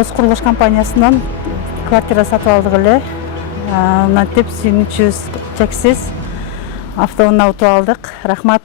Дос курулуш компаниясынан квартира сатып алдык эле. Мынтип сүйүнүчүбүз чексиз. Автоунаа утуп алдык. Рахмат.